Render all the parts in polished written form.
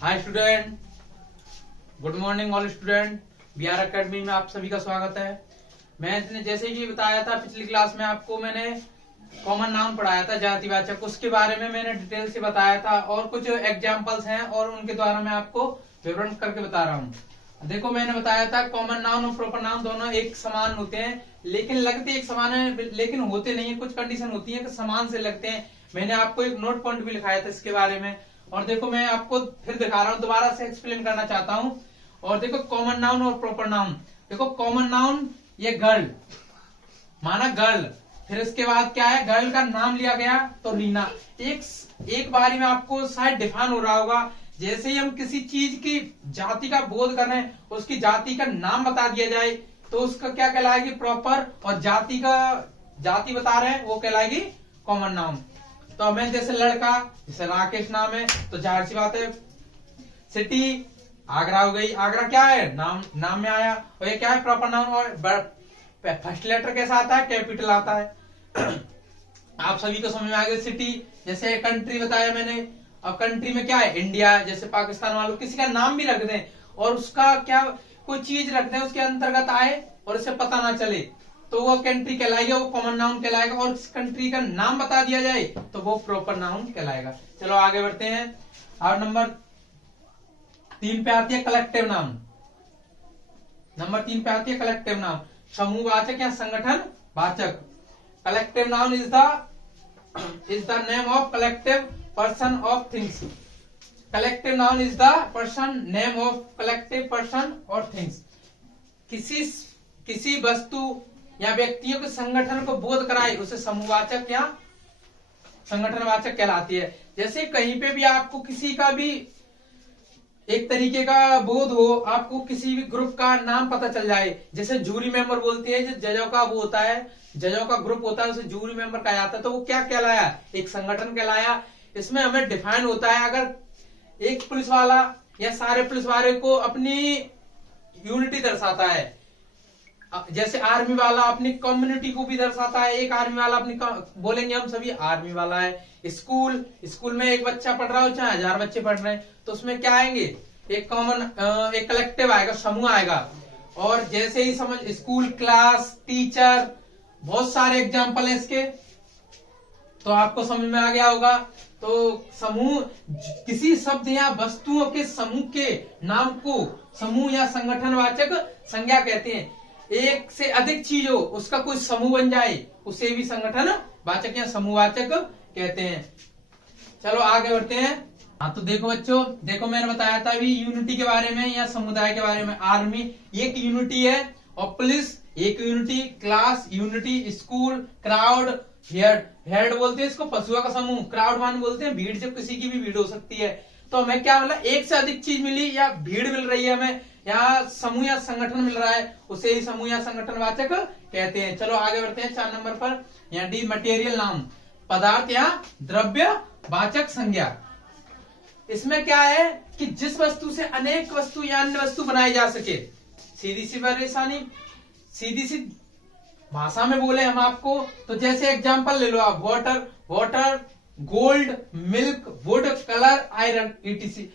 हाय student, good morning all student. BR academy में आप सभी का स्वागत है। मैंने जैसे कि बताया था पिछली क्लास में आपको मैंने कॉमन नाउन पढ़ाया था, जातिवाचक, उसके बारे में मैंने डिटेल से बताया था और कुछ एग्जांपल्स हैं और उनके द्वारा मैं आपको विवरण करके बता रहा हूँ। देखो, मैंने बताया था कॉमन नाउन और प्रॉपर नाउन दोनों एक समान होते हैं, लेकिन लगते एक समान है लेकिन होते नहीं है। कुछ कंडीशन होती है कि समान से लगते हैं। मैंने आपको एक नोट पॉइंट भी लिखाया था इसके बारे में। और देखो, मैं आपको फिर दिखा रहा हूँ, दोबारा से एक्सप्लेन करना चाहता हूँ। और देखो, कॉमन नाउन और प्रॉपर नाउन। देखो, कॉमन नाउन ये गर्ल, माना गर्ल, फिर इसके बाद क्या है, गर्ल का नाम लिया गया तो रीना। एक बारी में आपको शायद डिफाइन हो रहा होगा, जैसे ही हम किसी चीज की जाति का बोध कर रहे हैं, उसकी जाति का नाम बता दिया जाए तो उसका क्या कहलाएगी, प्रॉपर। और जाति बता रहे हैं वो कहलाएगी कॉमन नाउन। तो हमें जैसे लड़का, जैसे राकेश नाम है तो जाहिर सी बात है। सिटी आगरा हो गई, आगरा क्या है, नाम में आया। और ये क्या है, प्रॉपर नाउन। और फर्स्ट लेटर कैसा आता है, कैपिटल आता है। आप सभी को समझ में आ गया। सिटी, जैसे कंट्री बताया मैंने। अब कंट्री में क्या है, इंडिया, जैसे पाकिस्तान वालों किसी का नाम भी रख दें और उसका क्या कोई चीज रख दें उसके अंतर्गत आए और इसे पता ना चले तो वो कंट्री कहलाएगा, वो कॉमन नाउन कहलाएगा। और इस कंट्री का नाम बता दिया जाए तो वो प्रॉपर नाउन कहलाएगा। चलो आगे बढ़ते हैं। और नंबर 3 पे आती है कलेक्टिव नाउन। नंबर 3 पे आती है कलेक्टिव नाउन, समूहवाचक या संगठन वाचक। Collective noun is the name of collective person of things. Collective noun is the person name of collective person और थिंग्स। किसी वस्तु या व्यक्तियों के संगठन को बोध कराए उसे समूहवाचक या संगठनवाचक कहलाती है। जैसे कहीं पे भी आपको किसी का भी एक तरीके का बोध हो, आपको किसी भी ग्रुप का नाम पता चल जाए, जैसे जूरी मेंबर बोलते हैं, जो जजों का वो होता है, जजों का ग्रुप होता है, उसे जूरी मेंबर कहा जाता है, तो वो क्या कहलाया, एक संगठन कहलाया। इसमें हमें डिफाइन होता है, अगर एक पुलिस वाला या सारे पुलिस वाले को अपनी यूनिटी दर्शाता है, जैसे आर्मी वाला अपनी कम्युनिटी को भी दर्शाता है। एक आर्मी वाला अपनी बोलेंगे हम सभी आर्मी वाला है। स्कूल में एक बच्चा पढ़ रहा हो चाहे 1000 बच्चे पढ़ रहे हैं तो उसमें क्या आएंगे, एक कलेक्टिव आएगा, समूह आएगा। और जैसे ही समझ, स्कूल, क्लास, टीचर, बहुत सारे एग्जाम्पल है इसके, तो आपको समझ में आ गया होगा। तो समूह किसी शब्द या वस्तुओं के समूह के नाम को समूह या संगठनवाचक संज्ञा कहते हैं। एक से अधिक चीज हो उसका कोई समूह बन जाए उसे भी संगठन वाचक या समूहवाचक कहते हैं। चलो आगे बढ़ते हैं। हाँ, तो देखो बच्चों, देखो मैंने बताया था अभी यूनिटी के बारे में या समुदाय के बारे में। आर्मी एक यूनिटी है और पुलिस एक unity, class unity, school, crowd, head बोलते हैं इसको, पशुओं का समूह। क्राउड मान बोलते हैं भीड़, जब किसी की भी भीड़ हो सकती है। तो हमें क्या मिला, एक से अधिक चीज मिली या भीड़ मिल रही है हमें, या समूह या संगठन मिल रहा है, उसे ही समूह या संगठनवाचक कहते हैं। चलो आगे बढ़ते हैं 4 नंबर पर। यहाँ डी, मटेरियल नाउन, पदार्थ या द्रव्य वाचक संज्ञा। इसमें क्या है कि जिस वस्तु से अनेक वस्तु या अन्य वस्तु बनाई जा सके। सीधी सी परेशानी, सीधी सी भाषा में बोले हम आपको तो जैसे एग्जांपल ले लो आप, water, gold, milk, would, colour, iron, etc.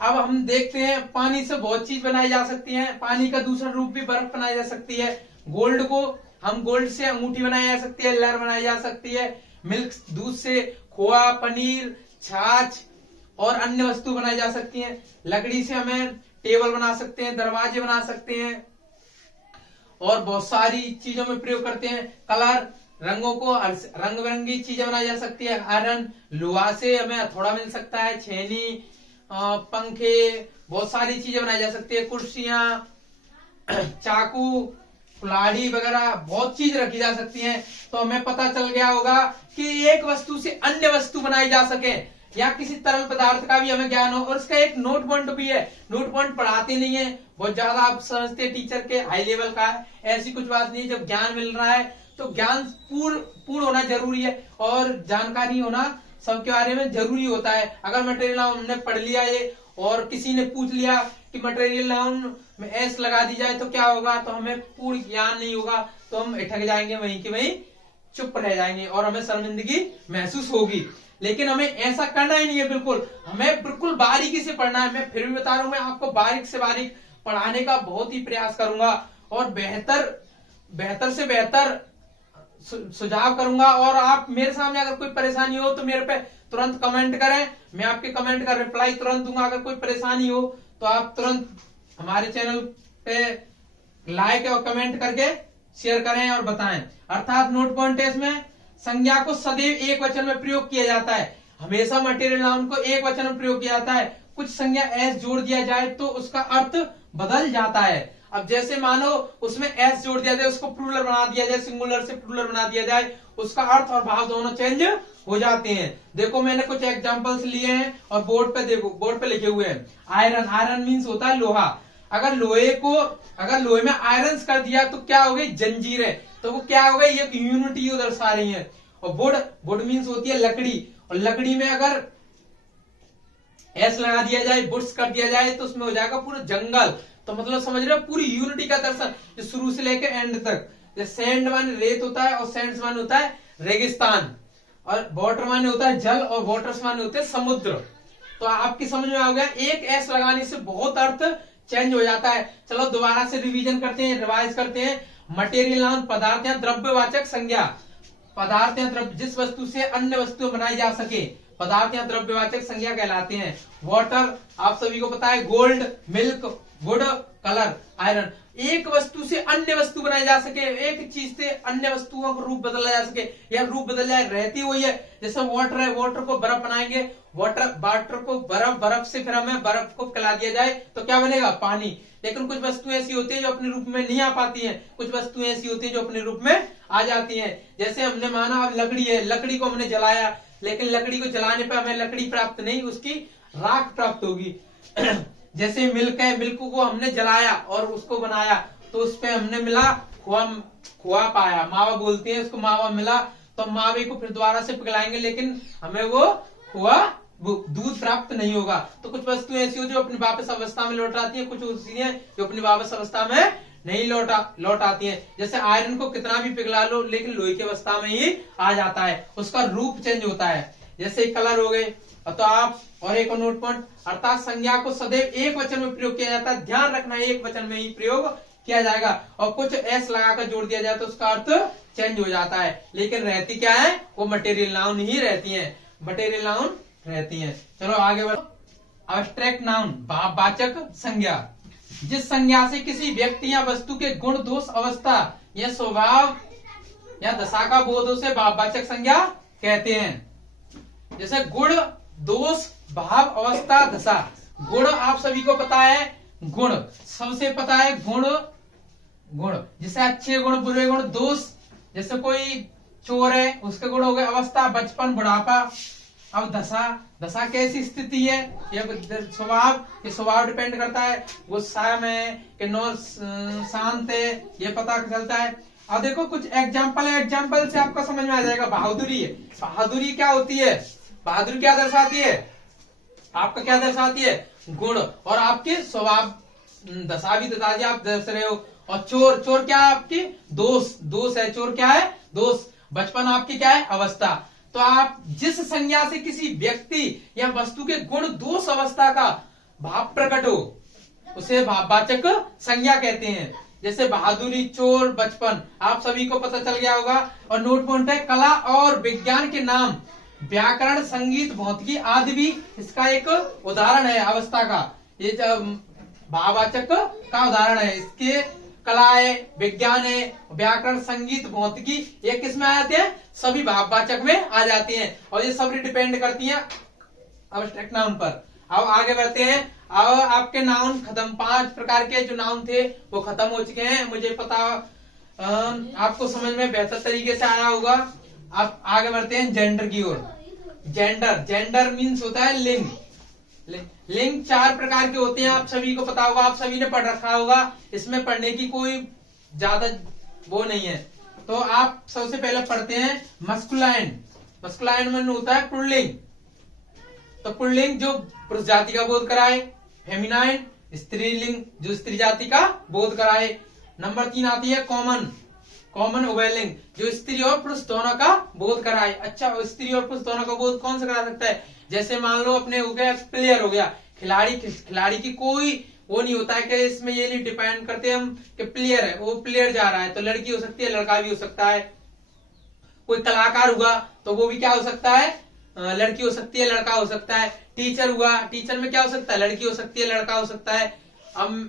अब हम देखते हैं पानी से बहुत चीज बनाई जा सकती है। पानी का दूसरा रूप भी बर्फ बनाई जा सकती है। गोल्ड से अंगूठी बनाई जा सकती है, लहर बनाई जा सकती है। मिल्क, दूध से खोआ, पनीर, छाछ और अन्य वस्तु बनाई जा सकती है। लकड़ी से हमें टेबल बना सकते हैं, दरवाजे बना सकते हैं और बहुत सारी चीजों में प्रयोग करते हैं। कलर, रंगों को रंग बिरंगी चीजें बनाई जा सकती है। आयरन, लोहा से हमें हथौड़ा मिल सकता है। छेनी, पंखे, बहुत सारी चीजें बनाई जा सकती है। कुर्सियां, चाकू, कुल्हाड़ी वगैरह बहुत चीज रखी जा सकती हैं। तो हमें पता चल गया होगा कि एक वस्तु से अन्य वस्तु बनाई जा सके या किसी तरल पदार्थ का भी हमें ज्ञान हो। और इसका एक नोट पॉइंट भी है। नोट पॉइंट पढ़ाते नहीं है, बहुत ज्यादा आप समझते टीचर के हाई लेवल का है, ऐसी कुछ बात नहीं। जब ज्ञान मिल रहा है तो ज्ञान पूर्ण होना जरूरी है और जानकारी होना सबके बारे में जरूरी होता है। अगर मटेरियल नाउन हमने पढ़ लिया ये और किसी ने पूछ लिया कि मटेरियल नाउन में एस लगा दी जाए तो क्या होगा, तो हमें पूर्ण ज्ञान नहीं होगा, तो हम अटक जाएंगे, वहीं की वहीं चुप रह जाएंगे और हमें शर्मिंदगी महसूस होगी। लेकिन हमें ऐसा करना ही नहीं है, बिल्कुल हमें बिल्कुल बारीकी से पढ़ना है। मैं फिर भी बता रहा हूं, मैं आपको बारीक से बारीक पढ़ाने का बहुत ही प्रयास करूंगा और बेहतर से बेहतर सुझाव करूंगा। और आप मेरे सामने अगर कोई परेशानी हो तो मेरे पे तुरंत कमेंट करें, मैं आपके कमेंट का रिप्लाई तुरंत दूंगा। अगर कोई परेशानी हो तो आप तुरंत हमारे चैनल पे लाइक और कमेंट करके शेयर करें और बताएं। अर्थात नोट पॉइंट है, इसमें संज्ञा को सदैव एक वचन में प्रयोग किया जाता है। हमेशा मटेरियल नाउन को एक वचन में प्रयोग किया जाता है। कुछ संज्ञा एस जोड़ दिया जाए तो उसका अर्थ बदल जाता है। अब जैसे मानो उसमें एस जोड़ दिया जाए, उसको प्लूरल बना दिया जाए, सिंगुलर से प्लूरल बना दिया जाए, उसका अर्थ और भाव दोनों चेंज हो जाते हैं। देखो मैंने कुछ एग्जांपल्स लिए हैं और बोर्ड पे देखो, बोर्ड पे लिखे हुए हैं। आयरन, आयरन मीन्स होता है लोहा। अगर लोहे में आयरन कर दिया तो क्या हो गई, जंजीर है, तो वो क्या हो गई, एक यूनिटी दर्शा रही है। और वुड मीन्स होती है लकड़ी, और लकड़ी में अगर एस लगा दिया जाए, बुड्स कर दिया जाए तो उसमें हो जाएगा पूरा जंगल। तो मतलब समझ रहे हो, पूरी यूनिटी का दर्शन जो शुरू से लेकर एंड तक। सैंड माने रेत होता है और सैंड्स माने होता है रेगिस्तान, और वाटर माने होता है जल, और वाटर्स माने होते हैं समुद्र। तो आपकी समझ में आ गया, एक एस लगाने से बहुत अर्थ चेंज हो जाता है। चलो दोबारा से रिवीजन करते हैं, रिवाइज करते हैं। मटेरियल नाउन पदार्थ या द्रव्यवाचक संज्ञा। पदार्थ या द्रव्य, जिस वस्तु से अन्य वस्तु बनाई जा सके, पदार्थ या द्रव्यवाचक संज्ञा कहलाते हैं। वाटर आप सभी को पता है, gold, milk, would, colour, iron. एक वस्तु से अन्य वस्तु बनाई जा सके, एक चीज से अन्य वस्तुओं का रूप बदला जा सके, या रूप बदल जाए, रहती हुई है। जैसे वाटर है, वाटर को बर्फ बनाएंगे, वाटर को बर्फ से फिर हमें बर्फ को पिला दिया जाए तो क्या बनेगा, पानी। लेकिन कुछ वस्तुएं ऐसी होती है जो अपने रूप में नहीं आ पाती हैं, कुछ वस्तुएं ऐसी होती है जो अपने रूप में आ जाती हैं। जैसे हमने माना अब लकड़ी है, लकड़ी को हमने जलाया, लेकिन लकड़ी को जलाने पर हमें लकड़ी प्राप्त नहीं, उसकी राख प्राप्त होगी। जैसे मिल्क है, मिल्क को हमने जलाया और उसको बनाया तो उस पे हमने मिला खोआ पाया, मावा बोलते हैं उसको, मावा मिला तो मावे को फिर दोबारा से पिघलाएंगे, लेकिन हमें वो खोआ दूध प्राप्त नहीं होगा। तो कुछ वस्तुएं ऐसी हो जो अपनी वापस अवस्था में लौट आती है, कुछ ऐसी हैं जो अपनी वापस अवस्था में नहीं लौट आती हैं। जैसे आयरन को कितना भी पिघला लो लेकिन लोहे की अवस्था में ही आ जाता है, उसका रूप चेंज होता है। जैसे कलर हो गए। तो आप और एक नोट पॉइंट, अर्थात संज्ञा को सदैव एक वचन में प्रयोग किया जाता है। ध्यान रखना, एक वचन में ही प्रयोग किया जाएगा, और कुछ एस लगाकर जोड़ दिया जाए तो उसका अर्थ चेंज हो जाता है। लेकिन रहती क्या है, वो मटेरियल नाउन ही रहती है, मटेरियल नाउन रहती है। चलो आगे बढ़ो। अब्स्ट्रैक्ट नाउन, भाववाचक संज्ञा। जिस संज्ञा से किसी व्यक्ति या वस्तु के गुण, दोष, अवस्था या स्वभाव या दशा का बोध, उसे भाववाचक संज्ञा कहते हैं। जैसे गुण, दोष, भाव, अवस्था, दशा। गुण आप सभी को पता है, गुण सबसे पता है, गुण जैसे अच्छे गुण, बुरे गुण। दोष जैसे कोई चोर है, उसके गुण हो गए अवस्था, बचपन, बुढ़ापा। अब दशा कैसी स्थिति है, ये स्वभाव, ये स्वभाव डिपेंड करता है, गुस्सा में कि नो शांत है, ये पता चलता है। अब देखो कुछ एग्जाम्पल है, एग्जाम्पल से आपका समझ में आ जाएगा। बहादुरी है, बहादुरी क्या होती है, बहादुरी क्या दर्शाती है, आपका क्या दर्शाती है, गुण, और आपके स्वभाव दशा भी बता दिया, आप दर्श रहे हो। और चोर क्या है आपकी, दोष है, चोर क्या है, दोष। बचपन आपकी क्या है, अवस्था। तो आप जिस संज्ञा से किसी व्यक्ति या वस्तु के गुण, दोष, अवस्था का भाव प्रकट हो, उसे भाववाचक संज्ञा कहते हैं। जैसे बहादुरी, चोर, बचपन, आप सभी को पता चल गया होगा। और नोट पॉइंट है, कला और विज्ञान के नाम, व्याकरण, संगीत, भौतिकी आदि भी इसका एक उदाहरण है अवस्था का। ये भाववाचक का उदाहरण है। इसके कला है, विज्ञान है, व्याकरण, संगीत, भौतिकी, ये किस में आ जाते हैं, सभी भाववाचक में आ जाते हैं। और ये सभी डिपेंड करती हैं अब्स्ट्रैक्ट नाउन पर। अब आगे बढ़ते हैं। अब आपके नाउन खत्म, 5 प्रकार के जो नाउन थे वो खत्म हो चुके हैं। मुझे पता आपको समझ में बेहतर तरीके से आया होगा। अब आगे बढ़ते हैं जेंडर की ओर। जेंडर मीन्स होता है लिंग। लिंग 4 प्रकार के होते हैं, आप सभी को पता होगा, आप सभी ने पढ़ रखा होगा, इसमें पढ़ने की कोई ज्यादा वो नहीं है। तो आप सबसे पहले पढ़ते हैं मस्कुलाइन। मस्कुलाइन में होता है पुल्लिंग, तो पुल्लिंग जो पुरुष जाति का बोध कराए। फेमिनाइन स्त्रीलिंग जो स्त्री जाति का बोध कराए। नंबर 3 आती है कॉमन। कॉमन उभयलिंग, जो स्त्री और पुरुष दोनों का बोध कराए। अच्छा, स्त्री और पुरुष दोनों का बोध कौन सा करा सकता है? जैसे मान लो अपने हो गया प्लेयर हो गया, खिलाड़ी की कोई वो नहीं होता है कि इसमें ये नहीं डिपेंड करते हम कि प्लेयर है, वो प्लेयर जा रहा है तो लड़की हो सकती है, लड़का भी हो सकता है। कोई कलाकार हुआ तो वो भी क्या हो सकता है? लड़की हो सकती है, लड़का हो सकता है। टीचर हुआ, टीचर में क्या हो सकता है? लड़की हो सकती है, लड़का हो सकता है। अब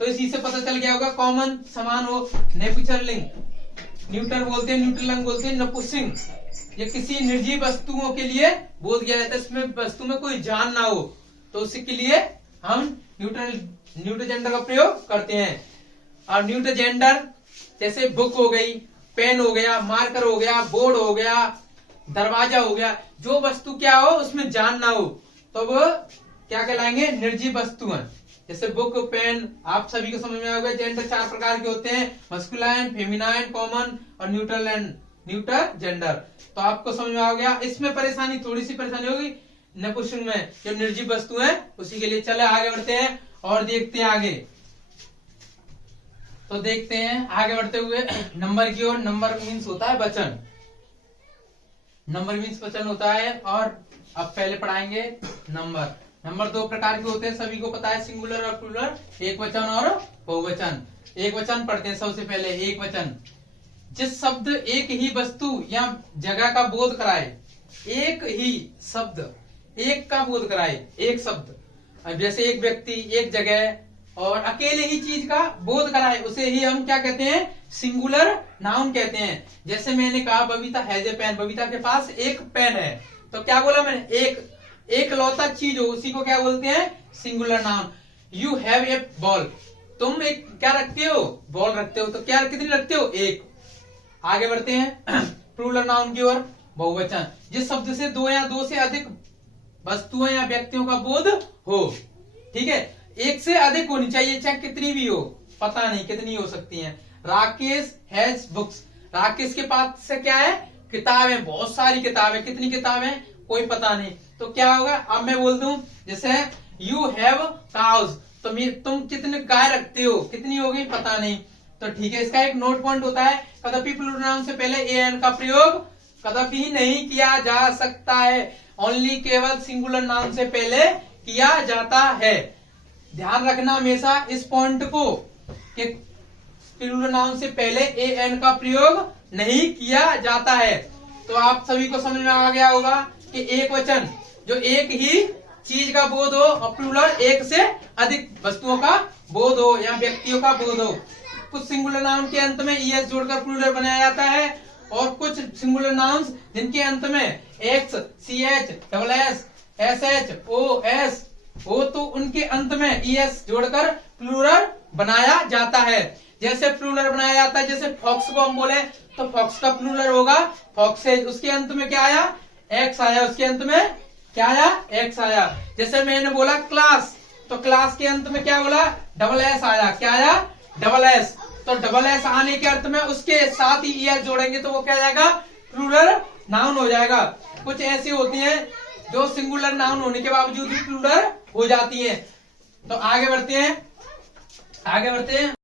तो इसी से पता चल गया होगा कॉमन समान हो। नेपुंसकलिंग, न्यूटर बोलते हैं, न्यूट्रलिंग बोलते हैं नपुंसक, ये किसी निर्जीव वस्तुओं के लिए बोध किया जाता है, इसमें वस्तु में कोई जान ना हो तो उसके लिए हम न्यूटरजेंडर का प्रयोग करते हैं। और न्यूटरजेंडर जैसे बुक हो गई, पेन हो गया, मार्कर हो गया, बोर्ड हो गया, दरवाजा हो गया, जो वस्तु क्या हो उसमें जान ना हो तो वो क्या कहलाएंगे? निर्जीव वस्तु हैं। जैसे बुक, पेन, आप सभी को समझ में आ गया। जेंडर 4 प्रकार के होते हैं, मस्कुलाइन, फेमिनाइन, कॉमन और न्यूटर जेंडर। तो आपको समझ में आ गया। इसमें परेशानी, थोड़ी सी परेशानी होगी नपुंसक में, जो निर्जीव वस्तु है उसी के लिए। चले आगे बढ़ते हैं और देखते हैं आगे। तो देखते हैं आगे बढ़ते हुए नंबर की ओर। नंबर मीन्स होता है वचन, नंबर मीन्स वचन होता है। और अब पहले पढ़ाएंगे नंबर। नंबर 2 प्रकार के होते हैं, सभी को पता है, सिंगुलर और प्लूरल, एक वचन और बहुवचन। एक वचन पढ़ते हैं सबसे पहले। एक वचन, जिस शब्द एक ही वस्तु या जगह का बोध कराए। एक ही शब्द, एक का बोध कराए, एक शब्द। अब जैसे एक व्यक्ति, एक जगह और अकेले ही चीज का बोध कराए, उसे ही हम क्या कहते हैं? सिंगुलर नाउन कहते हैं। जैसे मैंने कहा Babita has a pen, Babita के पास एक पेन है, तो क्या बोला मैंने? एक लौता चीज हो, उसी को क्या बोलते हैं? Singular noun. You have a ball, तुम एक क्या रखते हो? बॉल रखते हो, तो क्या कितनी रखते हो? एक। आगे बढ़ते हैं प्लूरल नाउन की ओर। बहुवचन, जिस शब्द से 2 या 2 से अधिक वस्तुओं या व्यक्तियों का बोध हो। ठीक है, एक से अधिक होनी चाहिए, चाहे कितनी भी हो, पता नहीं कितनी हो सकती हैं। राकेश हैज बुक्स, राकेश के पास से क्या है? किताबें, बहुत सारी किताबें। कितनी किताबें? कोई पता नहीं। तो क्या होगा? अब मैं बोल दूं जैसे यू हैव काउज, तो तुम कितने गाय रखते हो, कितनी हो गई? पता नहीं। तो ठीक है, इसका एक नोट पॉइंट होता है, कदापि प्लूरल नाउन से पहले ए एन का प्रयोग कदापि नहीं किया जा सकता है, ओनली केवल सिंगुलर नाउन से पहले किया जाता है। ध्यान रखना हमेशा इस पॉइंट को कि प्लूरल नाउन से पहले ए एन का प्रयोग नहीं किया जाता है। तो आप सभी को समझ में आ गया होगा कि एक वचन जो एक ही चीज का बोध हो, और प्लूरल एक से अधिक वस्तुओं का बोध हो या व्यक्तियों का बोध हो। कुछ सिंगुलर नाउन के अंत में ईएस जोड़कर प्लूरल बनाया जाता है, और कुछ सिंगुलर नाउन्स जिनके अंत में X, CH, double S, SH, O, S हो, तो उनके अंत में ईएस जोड़कर प्लूरल बनाया जाता है। जैसे प्लूरल बनाया जाता है, जैसे फॉक्स को हम बोले तो फॉक्स का प्लूरल होगा फॉक्सेज, उसके अंत में क्या आया? एक्स आया, उसके अंत में क्या आया? एक्स आया। जैसे मैंने बोला क्लास, तो क्लास के अंत में क्या बोला? डबल एस आया, क्या आया? Double S. तो डबल एस आने के अर्थ में उसके साथ ही ईएस जोड़ेंगे तो वो क्या जाएगा? प्लूरल नाउन हो जाएगा। कुछ ऐसी होती हैं जो सिंगुलर नाउन होने के बावजूद भी प्लूरल हो जाती हैं। तो आगे बढ़ते हैं, आगे बढ़ते हैं।